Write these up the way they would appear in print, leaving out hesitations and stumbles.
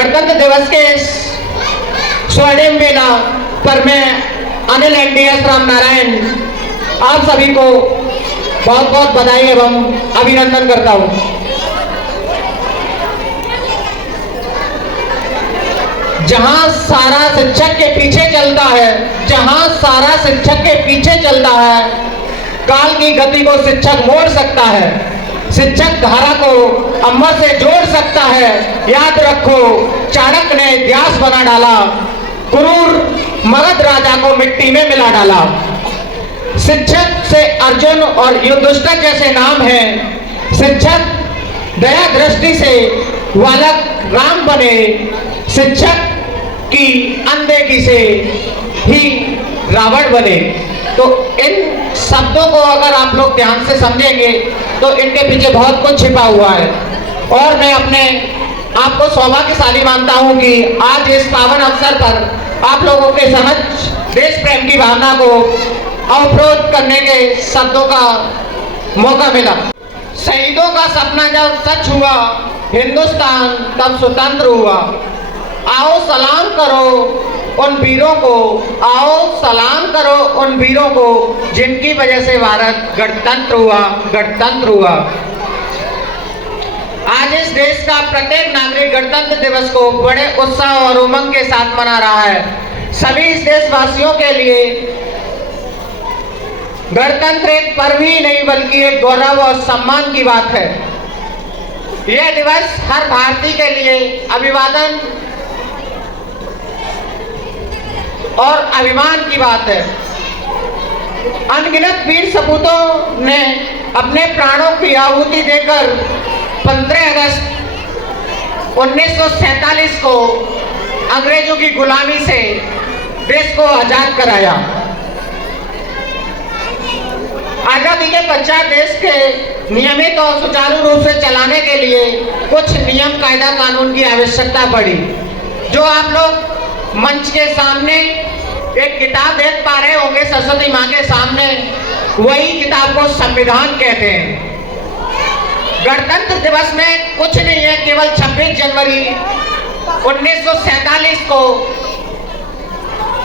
गणतंत्र दिवस के स्वर्णिम बेला पर मैं अनिल NDS राम नारायण आप सभी को बहुत बहुत बधाई एवं अभिनंदन करता हूं। जहां सारा शिक्षक के पीछे चलता है, जहां सारा शिक्षक के पीछे चलता है, काल की गति को शिक्षक मोड़ सकता है, शिक्षक धारा को अमर से जोड़ सकता है। याद रखो, चाणक्य ने इतिहास बना डाला, क्रूर मगध राजा को मिट्टी में मिला डाला। शिक्षक से अर्जुन और युधिष्ठिर जैसे नाम हैं। शिक्षक दया दृष्टि से बालक राम बने, शिक्षक की अनदेखी से ही रावण बने। तो इन शब्दों को अगर आप लोग ध्यान से समझेंगे तो इनके पीछे बहुत कुछ छिपा हुआ है। और मैं अपने आपको सौभाग्यशाली मानता हूं कि आज इस पावन अवसर पर आप लोगों के समझ देश प्रेम की भावना को अवरोध करने के शब्दों का मौका मिला। शहीदों का सपना जब सच हुआ, हिंदुस्तान तब स्वतंत्र हुआ। आओ सलाम करो उन वीरों को, आओ सलाम करो उन वीरों को, जिनकी वजह से भारत गणतंत्र हुआ, गणतंत्र हुआ। आज इस देश का प्रत्येक नागरिक गणतंत्र दिवस को बड़े उत्साह और उमंग के साथ मना रहा है। सभी इस देशवासियों के लिए गणतंत्र एक पर्व ही नहीं बल्कि एक गौरव और सम्मान की बात है। यह दिवस हर भारतीय के लिए अभिवादन और अभिमान की बात है। अनगिनत वीर सपूतों ने अपने प्राणों की आहुति देकर 15 अगस्त 1947 को अंग्रेजों की गुलामी से देश को आजाद कराया। आजादी के पश्चात देश के नियमित और सुचारू रूप से चलाने के लिए कुछ नियम कायदा कानून की आवश्यकता पड़ी। जो आप लोग मंच के सामने एक किताब देख पा रहे होंगे सरस्वती माँ के सामने, वही किताब को संविधान कहते हैं। गणतंत्र दिवस में कुछ नहीं है, केवल 26 जनवरी 1947 को,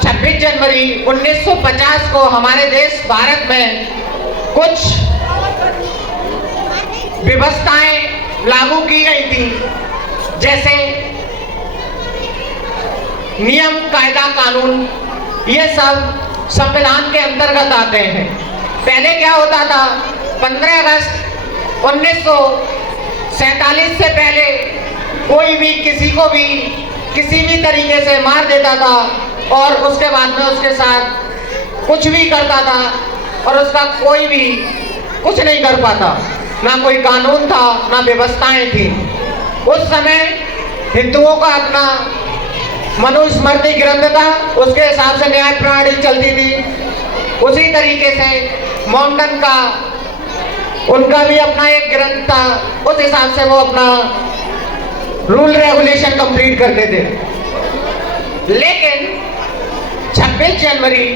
26 जनवरी 1950 को हमारे देश भारत में कुछ व्यवस्थाएं लागू की गई थी, जैसे नियम कायदा कानून, ये सब संविधान के अंतर्गत आते हैं। पहले क्या होता था, 15 अगस्त 1947 से पहले कोई भी किसी को भी किसी भी तरीके से मार देता था और उसके बाद में उसके साथ कुछ भी करता था और उसका कोई भी कुछ नहीं कर पाता। ना कोई कानून था, ना व्यवस्थाएं थी। उस समय हिंदुओं का अपना मनुस्मृति ग्रंथ था, उसके हिसाब से न्याय प्रणाली चलती थी। उसी तरीके से मॉडर्न का उनका भी अपना एक ग्रंथ था, उस हिसाब से वो अपना रूल रेगुलेशन कंप्लीट करते थे। लेकिन 26 जनवरी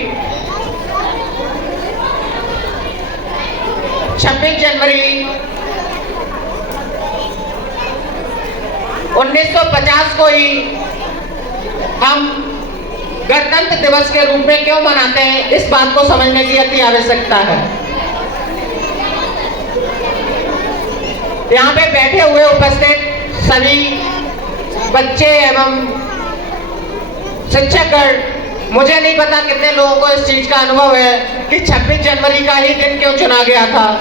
1950 को ही हम गणतंत्र दिवस के रूप में क्यों मनाते हैं, इस बात को समझने की अति आवश्यकता है। यहाँ पे बैठे हुए उपस्थित सभी बच्चे एवं शिक्षकगण, मुझे नहीं पता कितने लोगों को इस चीज का अनुभव है कि 26 जनवरी का ही दिन क्यों चुना गया था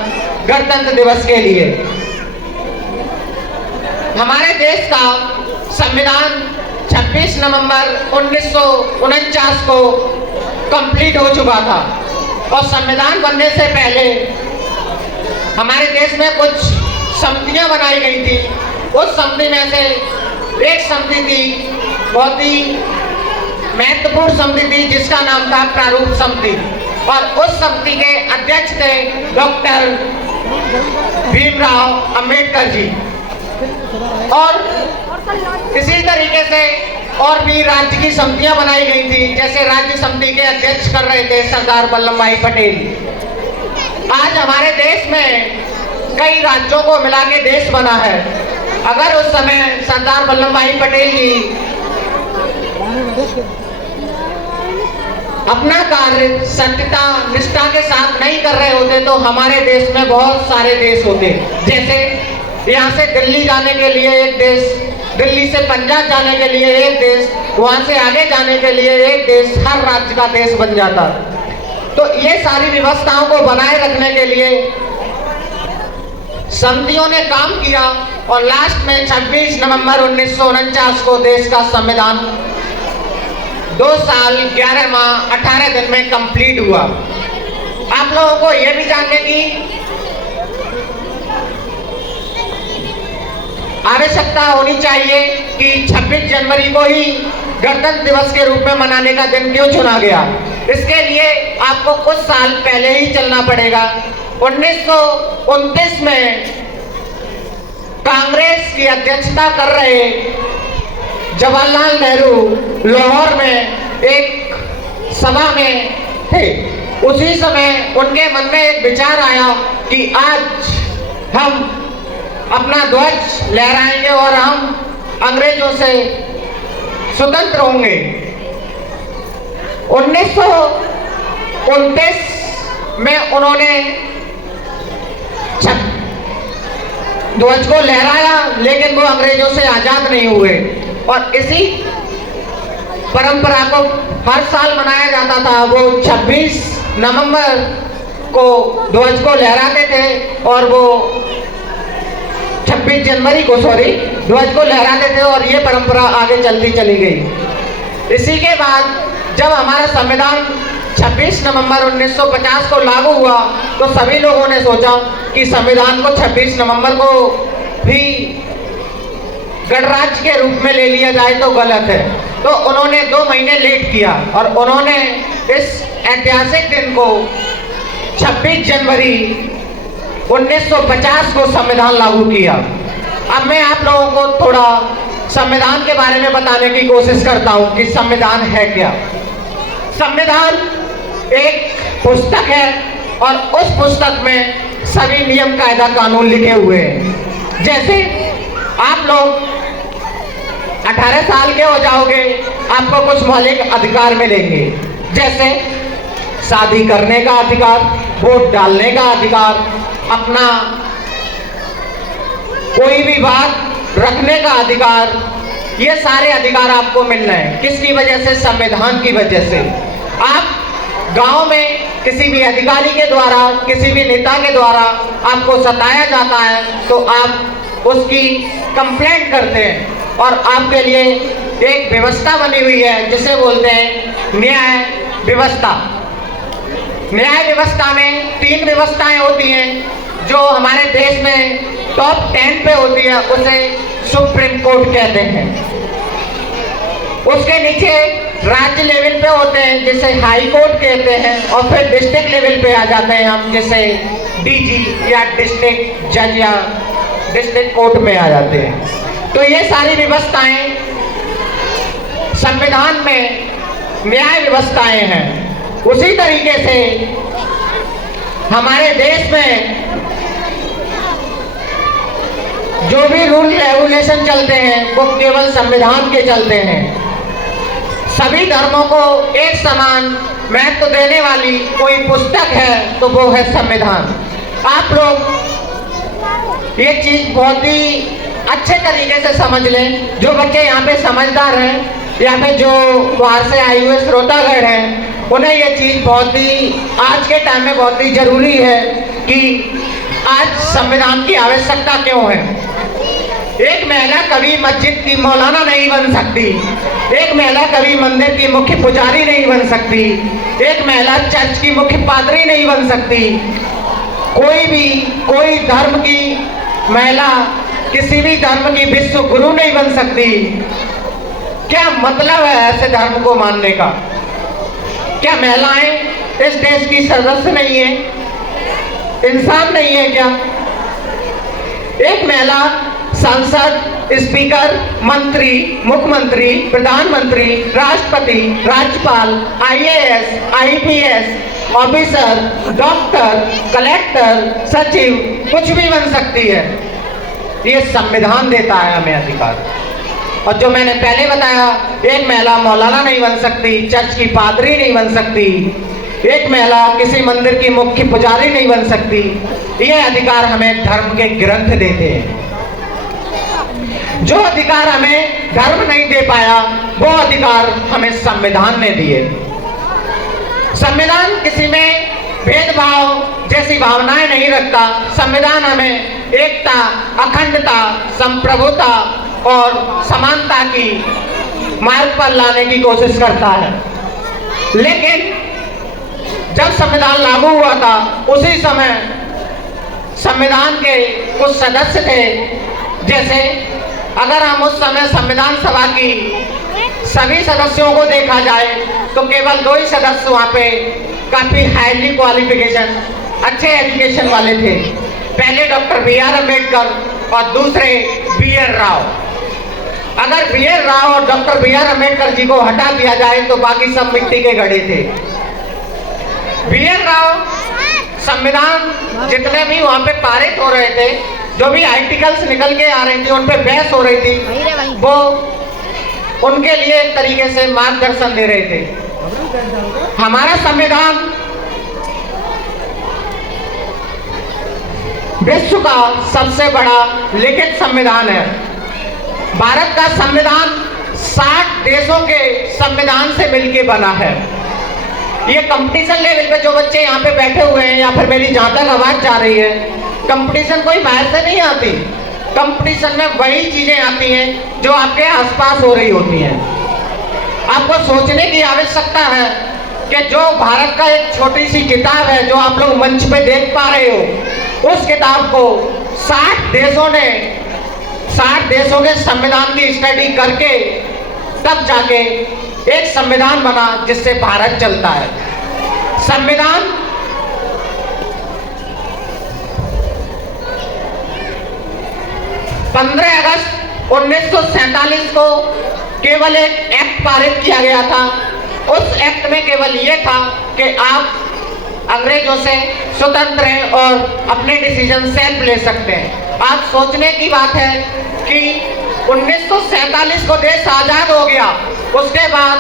गणतंत्र दिवस के लिए। हमारे देश का संविधान 26 नवंबर 1949 को कंप्लीट हो चुका था और संविधान बनने से पहले हमारे देश में कुछ समितियां बनाई गई थी। उस समिति में से एक समिति थी, बहुत ही महत्वपूर्ण समिति थी, जिसका नाम था प्रारूप समिति, और उस समिति के अध्यक्ष थे डॉक्टर भीमराव अंबेडकर जी। और इसी तरीके से और भी राज्य की समितियां बनाई गई थी, जैसे राज्य समिति के अध्यक्ष कर रहे थे सरदार वल्लभ भाई पटेल। आज हमारे देश में कई राज्यों को मिला के देश बना है। अगर उस समय सरदार वल्लभ भाई पटेल जी अपना कार्य सत्यता निष्ठा के साथ नहीं कर रहे होते तो हमारे देश में बहुत सारे देश होते। जैसे यहाँ से दिल्ली जाने के लिए एक देश, दिल्ली से पंजाब जाने के लिए एक देश, वहां से आगे जाने के लिए एक देश, हर राज्य का देश बन जाता। तो ये सारी व्यवस्थाओं को बनाए रखने के लिए समितियों ने काम किया और लास्ट में 26 नवंबर 1949 को देश का संविधान 2 साल 11 माह 18 दिन में कंप्लीट हुआ। आप लोगों को यह भी जानने की आवश्यकता होनी चाहिए कि 26 जनवरी को ही गणतंत्र दिवस के रूप में मनाने का दिन क्यों चुना गया। इसके लिए आपको कुछ साल पहले ही चलना पड़ेगा। 1929 में कांग्रेस की अध्यक्षता कर रहे जवाहरलाल नेहरू लाहौर में एक सभा में थे। उसी समय उनके मन में एक विचार आया कि आज हम अपना ध्वज लहराएंगे और हम अंग्रेजों से स्वतंत्र होंगे। 1929 में उन्होंने ध्वज को लहराया, लेकिन वो अंग्रेजों से आजाद नहीं हुए और इसी परंपरा को हर साल मनाया जाता था। वो 26 नवंबर को ध्वज को लहराते थे और वो 26 जनवरी को ध्वज को लहराते थे और ये परंपरा आगे चलती चली गई। इसी के बाद जब हमारा संविधान 26 नवंबर 1950 को लागू हुआ तो सभी लोगों ने सोचा कि संविधान को 26 नवंबर को भी गणराज्य के रूप में ले लिया जाए तो गलत है। तो उन्होंने 2 महीने लेट किया और उन्होंने इस ऐतिहासिक दिन को 26 जनवरी 1950 को संविधान लागू किया। अब मैं आप लोगों को थोड़ा संविधान के बारे में बताने की कोशिश करता हूं कि संविधान है क्या। संविधान एक पुस्तक है और उस पुस्तक में सभी नियम कायदा कानून लिखे हुए हैं। जैसे आप लोग 18 साल के हो जाओगे, आपको कुछ मौलिक अधिकार मिलेंगे, जैसे शादी करने का अधिकार, वोट डालने का अधिकार, अपना कोई भी बात रखने का अधिकार। ये सारे अधिकार आपको मिल रहे हैं। किसकी वजह से? संविधान की वजह से। आप गांव में किसी भी अधिकारी के द्वारा, किसी भी नेता के द्वारा आपको सताया जाता है तो आप उसकी कंप्लेंट करते हैं और आपके लिए एक व्यवस्था बनी हुई है जिसे बोलते हैं न्याय व्यवस्था। न्याय व्यवस्था में 3 व्यवस्थाएं होती हैं जो हमारे देश में टॉप 10 पे होती है, उसे सुप्रीम कोर्ट कहते हैं। उसके नीचे राज्य लेवल पे होते हैं जिसे हाई कोर्ट कहते हैं और फिर डिस्ट्रिक्ट लेवल पे आ जाते हैं हम, जैसे डीजी या डिस्ट्रिक्ट जज या डिस्ट्रिक्ट कोर्ट में आ जाते हैं। तो ये सारी व्यवस्थाएं संविधान में न्याय व्यवस्थाएं हैं। उसी तरीके से हमारे देश में जो भी रूल रेगुलेशन चलते हैं वो केवल संविधान के चलते हैं। सभी धर्मों को एक समान महत्व देने वाली कोई पुस्तक है तो वो है संविधान। आप लोग ये चीज बहुत ही अच्छे तरीके से समझ लें। जो बच्चे यहाँ पे समझदार हैं या फिर जो बाहर से आए हुए श्रोतागण हैं, उन्हें ये चीज बहुत ही आज के टाइम में बहुत ही जरूरी है कि आज संविधान की आवश्यकता क्यों है। एक महिला कभी मस्जिद की मौलाना नहीं बन सकती, एक महिला कभी मंदिर की मुख्य पुजारी नहीं बन सकती, एक महिला चर्च की मुख्य पादरी नहीं बन सकती, कोई धर्म की महिला किसी भी धर्म की विश्व गुरु नहीं बन सकती। क्या मतलब है ऐसे धर्म को मानने का? क्या महिलाएं इस देश की सदस्य नहीं है, इंसान नहीं है क्या? एक महिला सांसद, स्पीकर, मंत्री, मुख्यमंत्री, प्रधानमंत्री, राष्ट्रपति, राज्यपाल, IAS, IPS officer, doctor, collector, सचिव कुछ भी बन सकती है। ये संविधान देता है हमें अधिकार। और जो मैंने पहले बताया, एक महिला मौलाना नहीं बन सकती, चर्च की पादरी नहीं बन सकती, एक महिला किसी मंदिर की मुख्य पुजारी नहीं बन सकती। ये अधिकार हमें धर्म के ग्रंथ देते हैं। जो अधिकार हमें धर्म नहीं दे पाया, वो अधिकार हमें संविधान ने दिए। संविधान किसी में भेदभाव जैसी भावनाएं नहीं रखता। संविधान हमें एकता, अखंडता, संप्रभुता और समानता की मार्ग पर लाने की कोशिश करता है। लेकिन जब संविधान लागू हुआ था, उसी समय संविधान के कुछ सदस्य थे, जैसे अगर हम उस समय संविधान सभा की सभी सदस्यों को देखा जाए तो केवल 2 ही सदस्य वहाँ पे काफी हाईली क्वालिफिकेशन, अच्छे एजुकेशन वाले थे। पहले डॉक्टर B.R. अम्बेडकर और दूसरे B.R. राव। अगर B.R. राव और डॉक्टर B.R. अम्बेडकर जी को हटा दिया जाए तो बाकी सब मिट्टी के घड़े थे। B.R. राव संविधान जितने भी वहाँ पे पारित हो रहे थे, जो भी आर्टिकल्स निकल के आ रहे थे, उन पे बहस हो रही थी, वो उनके लिए एक तरीके से मार्गदर्शन दे रहे थे। हमारा संविधान विश्व का सबसे बड़ा लिखित संविधान है। भारत का संविधान 60 देशों के संविधान से मिलके बना है। ये कंपटीशन लेवल पे जो बच्चे यहाँ पे बैठे हुए हैं, या फिर मेरी जहां तक आवाज जा रही है, कंपटीशन कोई बाहर से नहीं आती। कंपटीशन में वही चीजें आती हैं जो आपके आसपास हो रही होती हैं। आपको सोचने की आवश्यकता है कि जो भारत का एक छोटी सी किताब है जो आप लोग मंच पे देख पा रहे हो, उस किताब को 60 देशों के संविधान की स्टडी करके तब जाके एक संविधान बना जिससे भारत चलता है। संविधान अगस्त 1947 को केवल एक एक्ट पारित किया गया था। उस एक्ट में केवल ये था कि आप अंग्रेजों से स्वतंत्र हैं और अपने डिसीजन सेल्फ ले सकते हैं। आज सोचने की बात है कि 1947 को देश आजाद हो गया, उसके बाद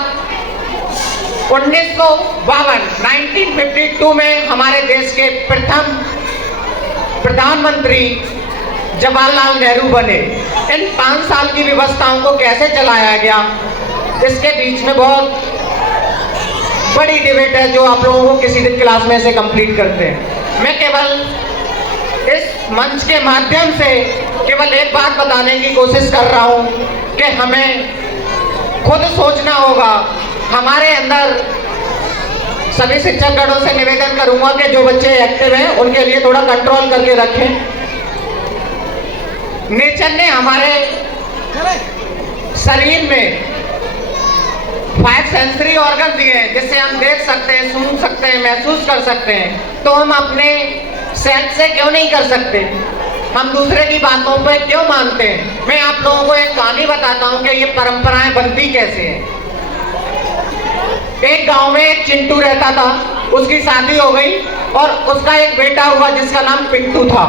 1952 में हमारे देश के प्रथम प्रधानमंत्री जवाहरलाल नेहरू बने। इन 5 साल की व्यवस्थाओं को कैसे चलाया गया, इसके बीच में बहुत बड़ी डिबेट है जो आप लोगों को किसी दिन क्लास में से कंप्लीट करते हैं। मैं केवल इस मंच के माध्यम से केवल एक बात बताने की कोशिश कर रहा हूं कि हमें खुद सोचना होगा। हमारे अंदर सभी शिक्षकगणों से निवेदन करूंगा कि जो बच्चे एक्टिव हैं उनके लिए थोड़ा कंट्रोल करके रखें। नेचर ने हमारे शरीर में 5 सेंसरी ऑर्गन दिए हैं जिससे हम देख सकते हैं, सुन सकते हैं, महसूस कर सकते हैं। तो हम अपने सेल्फ से क्यों नहीं कर सकते? हम दूसरे की बातों पे क्यों मानते हैं? मैं आप लोगों को एक कहानी बताता हूँ कि ये परंपराएं बनती कैसे हैं। एक गांव में एक चिंटू रहता था, उसकी शादी हो गई और उसका एक बेटा हुआ जिसका नाम पिंटू था।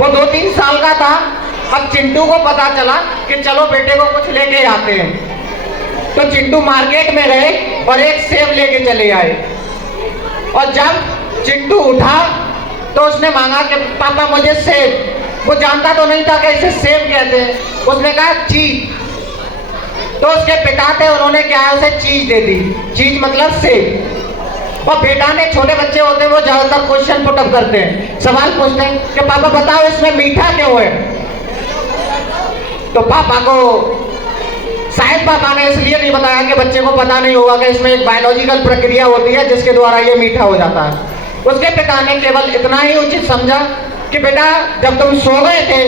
वो 2-3 साल का था। अब चिंटू को पता चला कि चलो बेटे को कुछ लेके आते हैं। तो चिंटू मार्केट में गए और एक सेब लेके चले आए। और जब चिंटू उठा तो उसने मांगा कि पापा मुझे सेब। वो जानता तो नहीं था कि इसे सेब कहते हैं। उसने कहा चीज। तो उसके पिता थे, उन्होंने क्या है उसे चीज दे दी। चीज मतलब सेब। और बेटा ने, छोटे बच्चे होते हैं वो ज्यादातर क्वेश्चन पुटअप करते हैं, सवाल पूछते हैं कि पापा बताओ इसमें मीठा क्यों है। तो पापा को शायद पापा ने इसलिए नहीं बताया कि बच्चे को पता नहीं होगा कि इसमें एक बायोलॉजिकल प्रक्रिया होती है जिसके द्वारा ये मीठा हो जाता है। उसके पिता ने केवल इतना ही उचित समझा कि बेटा जब तुम सो गए थे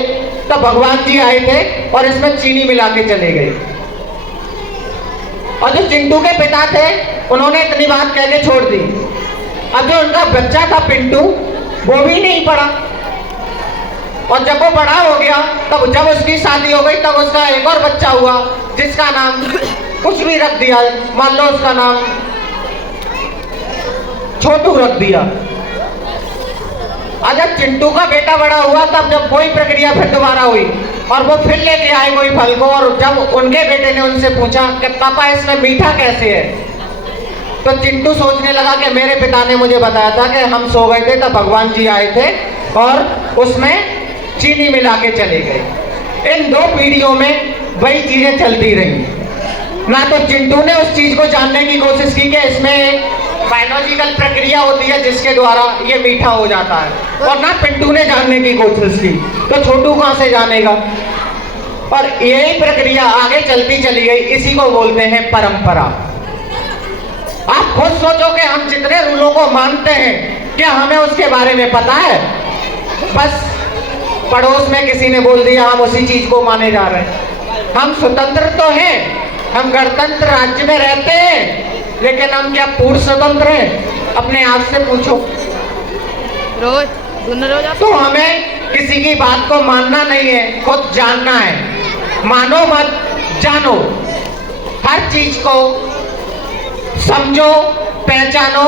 तब भगवान जी आए थे और इसमें चीनी मिला के चले गए। और जो चिंटू के पिता थे उन्होंने इतनी बात कह के छोड़ दी। अब जो उनका बच्चा था पिंटू, वो भी नहीं पढ़ा। और जब वो बड़ा हो गया, तब जब उसकी शादी हो गई तब उसका एक और बच्चा हुआ जिसका नाम कुछ भी रख दिया। मान लो उसका नाम छोटू रख दिया। और जब चिंटू का बेटा बड़ा हुआ तब जब वही प्रक्रिया फिर दोबारा हुई और वो फिर लेके आए कोई फल को, और जब उनके बेटे ने उनसे पूछा कि पापा इसमें मीठा कैसे है, तो चिंटू सोचने लगा कि मेरे पिता ने मुझे बताया था कि हम सो गए थे तब भगवान जी आए थे और उसमें चीनी मिला के चले गए। इन दो पीढ़ियों में वही चीजें चलती रही। ना तो चिंटू ने उस चीज को जानने की कोशिश की कि इसमें बायोलॉजिकल प्रक्रिया होती है जिसके द्वारा ये मीठा हो जाता है, और ना पिंटू ने जानने की कोशिश की, तो छोटू कहां से जानेगा। और यही प्रक्रिया आगे चलती चली गई, इसी को बोलते हैं परंपरा। आप खुद सोचो कि हम जितने रूलों को मानते हैं क्या हमें उसके बारे में पता है? बस पड़ोस में किसी ने बोल दिया हम उसी चीज को माने जा रहे हैं। हम स्वतंत्र तो हैं, हम गणतंत्र राज्य में रहते हैं, लेकिन हम क्या पूर्ण स्वतंत्र हैं? अपने आप से पूछो। रोज तो हमें किसी की बात को मानना नहीं है, खुद जानना है। मानो मत जानो, हर चीज को समझो, पहचानो।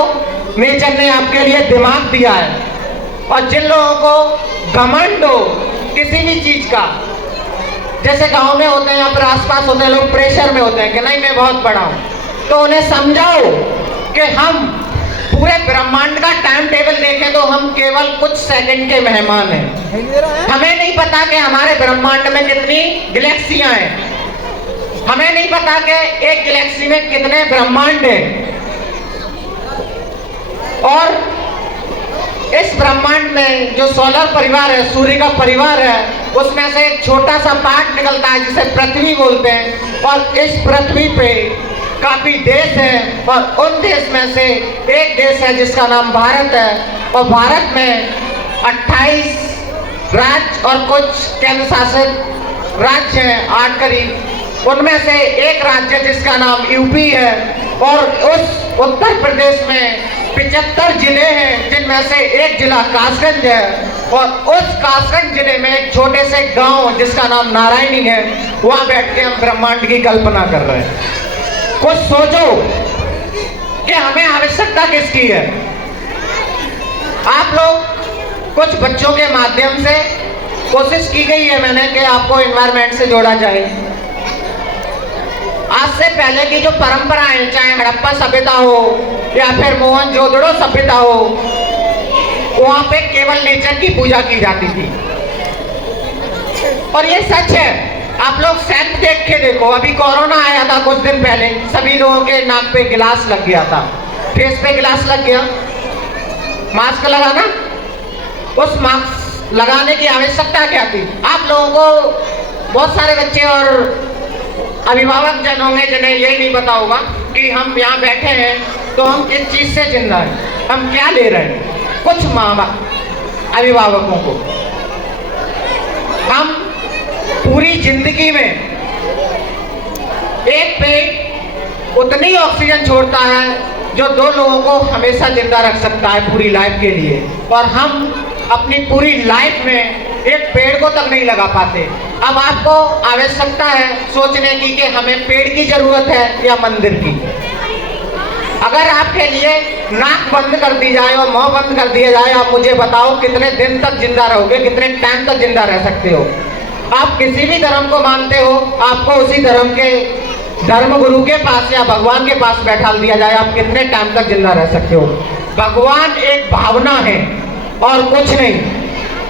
नेचर ने आपके लिए दिमाग दिया है, और जिन लोगों को घमंड हो किसी भी चीज का, जैसे गांव में होते हैं या फिर आसपास होते हैं लोग प्रेशर में होते हैं कि नहीं मैं बहुत बड़ा हूं, तो उन्हें समझाओ कि हम पूरे ब्रह्मांड का टाइम टेबल देखें तो हम केवल कुछ सेकंड के मेहमान हैं। हमें नहीं पता कि हमारे ब्रह्मांड में कितनी गैलेक्सियां हैं, हमें नहीं पता कि एक गैलेक्सी में कितने ब्रह्मांड हैं, और इस ब्रह्मांड में जो सोलर परिवार है, सूर्य का परिवार है, उसमें से एक छोटा सा पार्ट निकलता है जिसे पृथ्वी बोलते हैं। और इस पृथ्वी पे काफी देश हैं, और उन देश में से एक देश है जिसका नाम भारत है, और भारत में 28 राज्य और कुछ केंद्र शासित राज्य हैं, 8 करीब। उनमें से एक राज्य जिसका नाम यूपी है, और उस उत्तर प्रदेश में 75 जिले हैं, जिनमें से एक जिला कासगंज है, और उस कासगंज जिले में एक छोटे से गांव जिसका नाम नारायणी है, वहां बैठ के हम ब्रह्मांड की कल्पना कर रहे हैं। कुछ सोचो कि हमें आवश्यकता किसकी है। आप लोग कुछ बच्चों के माध्यम से कोशिश की गई है मैंने कि आपको एनवायरनमेंट से जोड़ा जाए। आज से पहले की जो परंपराएं, चाहे हड़प्पा सभ्यता हो या फिर मोहनजोदड़ो सभ्यता हो, वहां पे केवल नेचर की पूजा की जाती थी, और ये सच है। आप लोग सेंट देख के देखो, अभी कोरोना आया था कुछ दिन पहले, सभी लोगों के नाक पे गिलास लग गया था, फेस पे गिलास लग गया, मास्क लगाना। उस मास्क लगाने की आवश्यकता क्या थी? आप लोगों को बहुत सारे बच्चे और अभिभावक जन होंगे जिन्हें यही नहीं पता होगा कि हम यहाँ बैठे हैं तो हम किस चीज से जिंदा हैं, हम क्या ले रहे हैं। कुछ माँ बाप अभिभावकों को हम पूरी जिंदगी में एक पेड़ उतनी ऑक्सीजन छोड़ता है जो 2 लोगों को हमेशा जिंदा रख सकता है पूरी लाइफ के लिए, और हम अपनी पूरी लाइफ में एक पेड़ को तक नहीं लगा पाते। अब आपको आवश्यकता है सोचने की कि हमें पेड़ की जरूरत है या मंदिर की। अगर आपके लिए नाक बंद कर दी जाए और मुंह बंद कर दिया जाए, आप मुझे बताओ कितने दिन तक जिंदा रहोगे, कितने टाइम तक जिंदा रह सकते हो? आप किसी भी धर्म को मानते हो, आपको उसी धर्म के धर्म गुरु के पास या भगवान के पास बैठा दिया जाए, आप कितने टाइम तक जिंदा रह सकते हो? भगवान एक भावना है और कुछ नहीं।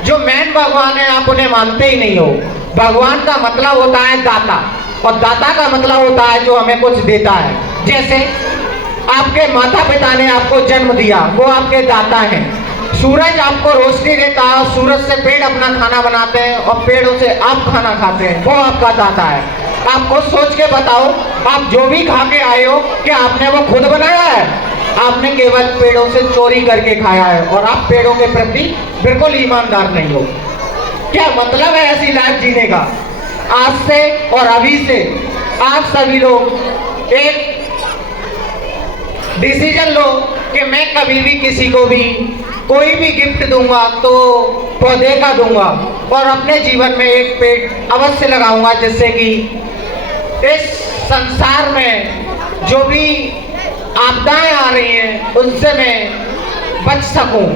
जो मेन भगवान है आप उन्हें मानते ही नहीं हो। भगवान का मतलब होता है दाता, और दाता का मतलब होता है जो हमें कुछ देता है। जैसे आपके माता पिता ने आपको जन्म दिया, वो आपके दाता हैं। सूरज आपको रोशनी देता है, सूरज से पेड़ अपना खाना बनाते हैं और पेड़ों से आप खाना खाते हैं, वो आपका दाता है। आप खुद सोच के बताओ, आप जो भी खा के आए हो क्या आपने वो खुद बनाया है? आपने केवल पेड़ों से चोरी करके खाया है, और आप पेड़ों के प्रति बिल्कुल ईमानदार नहीं हो। क्या मतलब है ऐसी लाइफ जीने का? आज से और अभी से आप सभी लोग एक डिसीजन लो कि मैं कभी भी किसी को भी कोई भी गिफ्ट दूंगा तो पौधे का दूंगा, और अपने जीवन में एक पेड़ अवश्य लगाऊंगा, जिससे कि इस संसार में जो भी आपदाएं आ रही हैं उनसे मैं बच सकूं।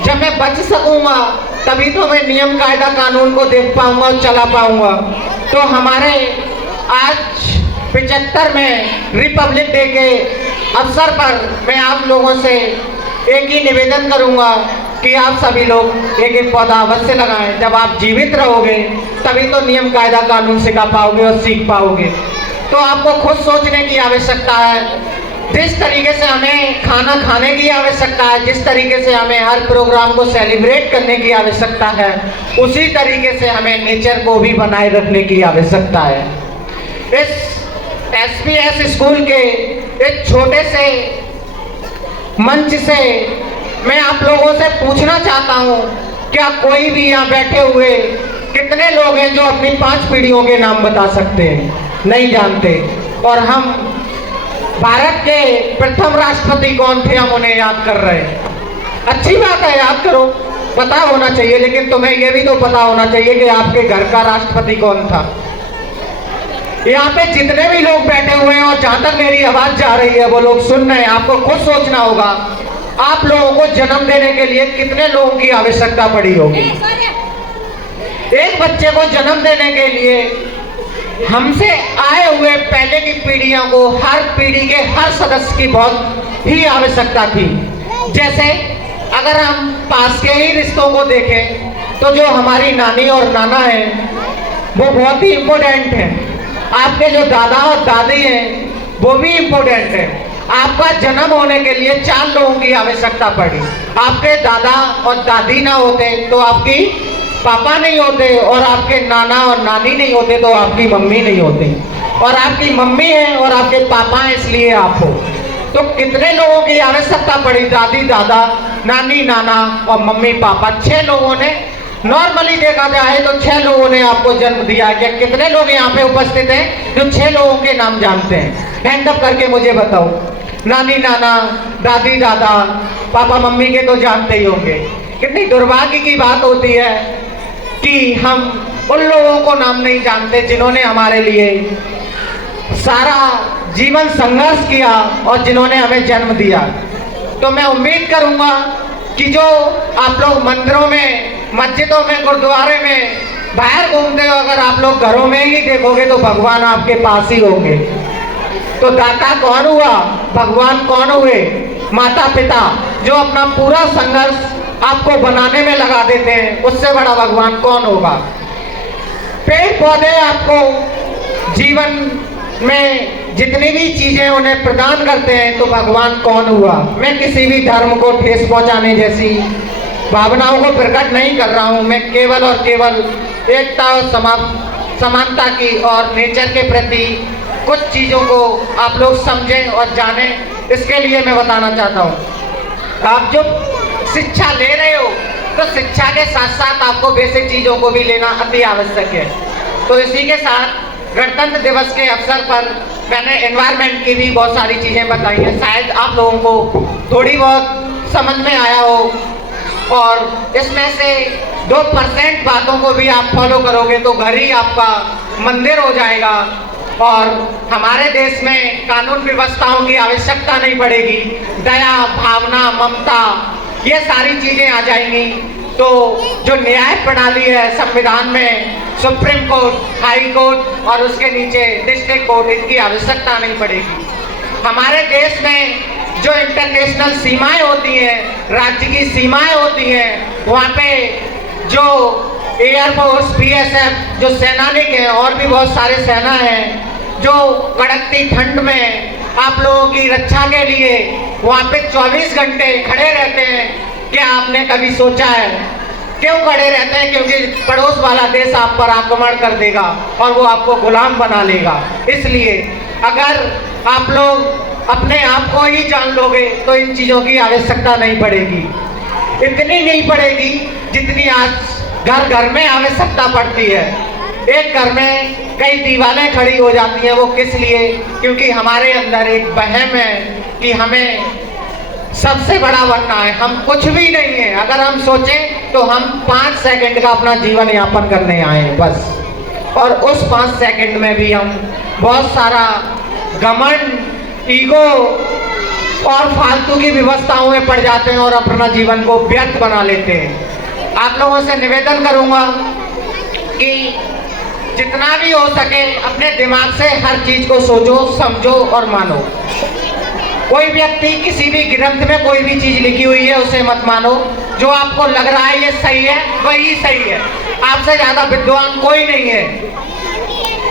जब मैं बच सकूंगा तभी तो मैं नियम कायदा कानून को देख पाऊंगा और चला पाऊंगा। तो हमारे आज 75 में रिपब्लिक डे के अवसर पर मैं आप लोगों से एक ही निवेदन करूंगा कि आप सभी लोग एक एक पौधा अवश्य लगाएं। जब आप जीवित रहोगे तभी तो नियम कायदा कानून सिखा पाओगे और सीख पाओगे। तो आपको खुद सोचने की आवश्यकता है। जिस तरीके से हमें खाना खाने की आवश्यकता है, जिस तरीके से हमें हर प्रोग्राम को सेलिब्रेट करने की आवश्यकता है, उसी तरीके से हमें नेचर को भी बनाए रखने की आवश्यकता है। इस SPS स्कूल के एक छोटे से मंच से मैं आप लोगों से पूछना चाहता हूँ, क्या कोई भी यहाँ बैठे हुए कितने लोग हैं जो अपनी 5 पीढ़ियों के नाम बता सकते हैं? नहीं जानते। और हम भारत के प्रथम राष्ट्रपति कौन थे हम उन्हें याद कर रहे हैं। अच्छी बात है, याद करो, पता होना चाहिए, लेकिन तुम्हें यह भी तो पता होना चाहिए कि आपके घर का राष्ट्रपति कौन था। यहाँ पे जितने भी लोग बैठे हुए हैं और जहां तक मेरी आवाज जा रही है वो लोग सुन रहे हैं, आपको खुद सोचना होगा आप लोगों को जन्म देने के लिए कितने लोगों की आवश्यकता पड़ी होगी। एक बच्चे को जन्म देने के लिए हमसे आए हुए पहले की पीढ़ियों को, हर पीढ़ी के हर सदस्य की बहुत ही आवश्यकता थी। जैसे अगर हम पास के ही रिश्तों को देखें तो जो हमारी नानी और नाना है वो बहुत ही इम्पोर्टेंट है। आपके जो दादा और दादी हैं वो भी इम्पोर्टेंट है। आपका जन्म होने के लिए 4 लोगों की आवश्यकता पड़ी। आपके दादा और दादी ना होते तो आपकी पापा नहीं होते, और आपके नाना और नानी नहीं होते तो आपकी मम्मी नहीं होती, और आपकी मम्मी है और आपके पापा हैं इसलिए आप हो। तो कितने लोगों की आवश्यकता पड़ी? दादी दादा, नानी नाना और मम्मी पापा, 6 लोगों ने, नॉर्मली देखा जाए तो 6 लोगों ने आपको जन्म दिया। क्या कितने लोग यहाँ पे उपस्थित हैं जो 6 लोगों के नाम जानते हैं? हैंड अप करके मुझे बताओ। नानी नाना, दादी दादा, पापा मम्मी के तो जानते ही होंगे। कितनी दुर्भाग्य की बात होती है कि हम उन लोगों को नाम नहीं जानते जिन्होंने हमारे लिए सारा जीवन संघर्ष किया और जिन्होंने हमें जन्म दिया। तो मैं उम्मीद करूंगा कि जो आप लोग मंदिरों में, मस्जिदों में, गुरुद्वारे में बाहर घूमते हो, अगर आप लोग घरों में ही देखोगे तो भगवान आपके पास ही होंगे। तो दाता कौन हुआ? भगवान कौन हुए? माता पिता, जो अपना पूरा संघर्ष आपको बनाने में लगा देते हैं, उससे बड़ा भगवान कौन होगा? पेड़ पौधे आपको जीवन में जितनी भी चीजें उन्हें प्रदान करते हैं, तो भगवान कौन हुआ? मैं किसी भी धर्म को ठेस पहुंचाने जैसी भावनाओं को प्रकट नहीं कर रहा हूं। मैं केवल और केवल एकता और समानता की और नेचर के प्रति कुछ चीजों को आप लोग समझें और जानें, इसके लिए मैं बताना चाहता हूं। आप जो शिक्षा ले रहे हो तो शिक्षा के साथ साथ आपको बेसिक चीजों को भी लेना अति आवश्यक है। तो इसी के साथ गणतंत्र दिवस के अवसर पर मैंने एनवायरनमेंट की भी बहुत सारी चीजें बताई हैं। शायद आप लोगों को थोड़ी बहुत समझ में आया हो, और इसमें से 2% बातों को भी आप फॉलो करोगे तो घर ही आपका मंदिर हो जाएगा, और हमारे देश में कानून व्यवस्थाओं की आवश्यकता नहीं पड़ेगी। दया, भावना, ममता, ये सारी चीजें आ जाएंगी। तो जो न्याय प्रणाली है संविधान में, सुप्रीम कोर्ट, हाई कोर्ट और उसके नीचे डिस्ट्रिक्ट कोर्ट, इनकी आवश्यकता नहीं पड़ेगी। हमारे देश में जो इंटरनेशनल सीमाएं होती हैं, राज्य की सीमाएं होती हैं, वहाँ पे जो एयरफोर्स, BSF, जो सैनिक हैं और भी बहुत सारे सेना हैं, जो कड़कती ठंड में आप लोगों की रक्षा के लिए वहाँ पे 24 घंटे खड़े रहते हैं। क्या आपने कभी सोचा है क्यों खड़े रहते हैं? क्योंकि पड़ोस वाला देश आप पर आक्रमण कर देगा और वो आपको गुलाम बना लेगा। इसलिए अगर आप लोग अपने आप को ही जान लोगे तो इन चीज़ों की आवश्यकता नहीं पड़ेगी। इतनी नहीं पड़ेगी जितनी आज घर घर में आवश्यकता पड़ती है। एक घर में कई दीवारें खड़ी हो जाती हैं। वो किस लिए? क्योंकि हमारे अंदर एक वहम है कि हमें सबसे बड़ा बनना है। हम कुछ भी नहीं है। अगर हम सोचें तो हम 5 सेकंड का अपना जीवन यापन करने आए हैं बस, और उस 5 सेकंड में भी हम बहुत सारा घमंड, ईगो, और फालतू की व्यवस्थाओं में पड़ जाते हैं और अपना जीवन को व्यर्थ बना लेते हैं। आप लोगों से निवेदन करूंगा कि जितना भी हो सके अपने दिमाग से हर चीज को सोचो, समझो और मानो। कोई व्यक्ति किसी भी ग्रंथ में कोई भी चीज लिखी हुई है उसे मत मानो। जो आपको लग रहा है ये सही है वही सही है, आपसे ज्यादा विद्वान कोई नहीं है।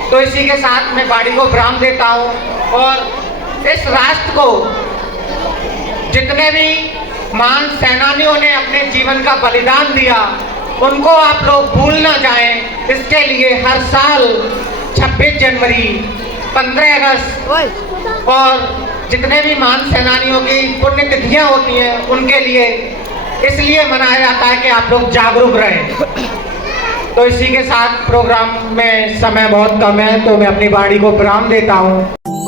तो इसी के साथ मैं वाणी को विराम देता हूँ और इस राष्ट्र को जितने भी महान सेनानियों ने अपने जीवन का बलिदान दिया उनको आप लोग भूल ना जाएं। इसके लिए हर साल 26 जनवरी, 15 अगस्त और जितने भी महान सेनानियों की पुण्यतिथियां होती हैं उनके लिए इसलिए मनाया जाता है कि आप लोग जागरूक रहें। तो इसी के साथ प्रोग्राम में समय बहुत कम है तो मैं अपनी वाणी को विराम देता हूँ।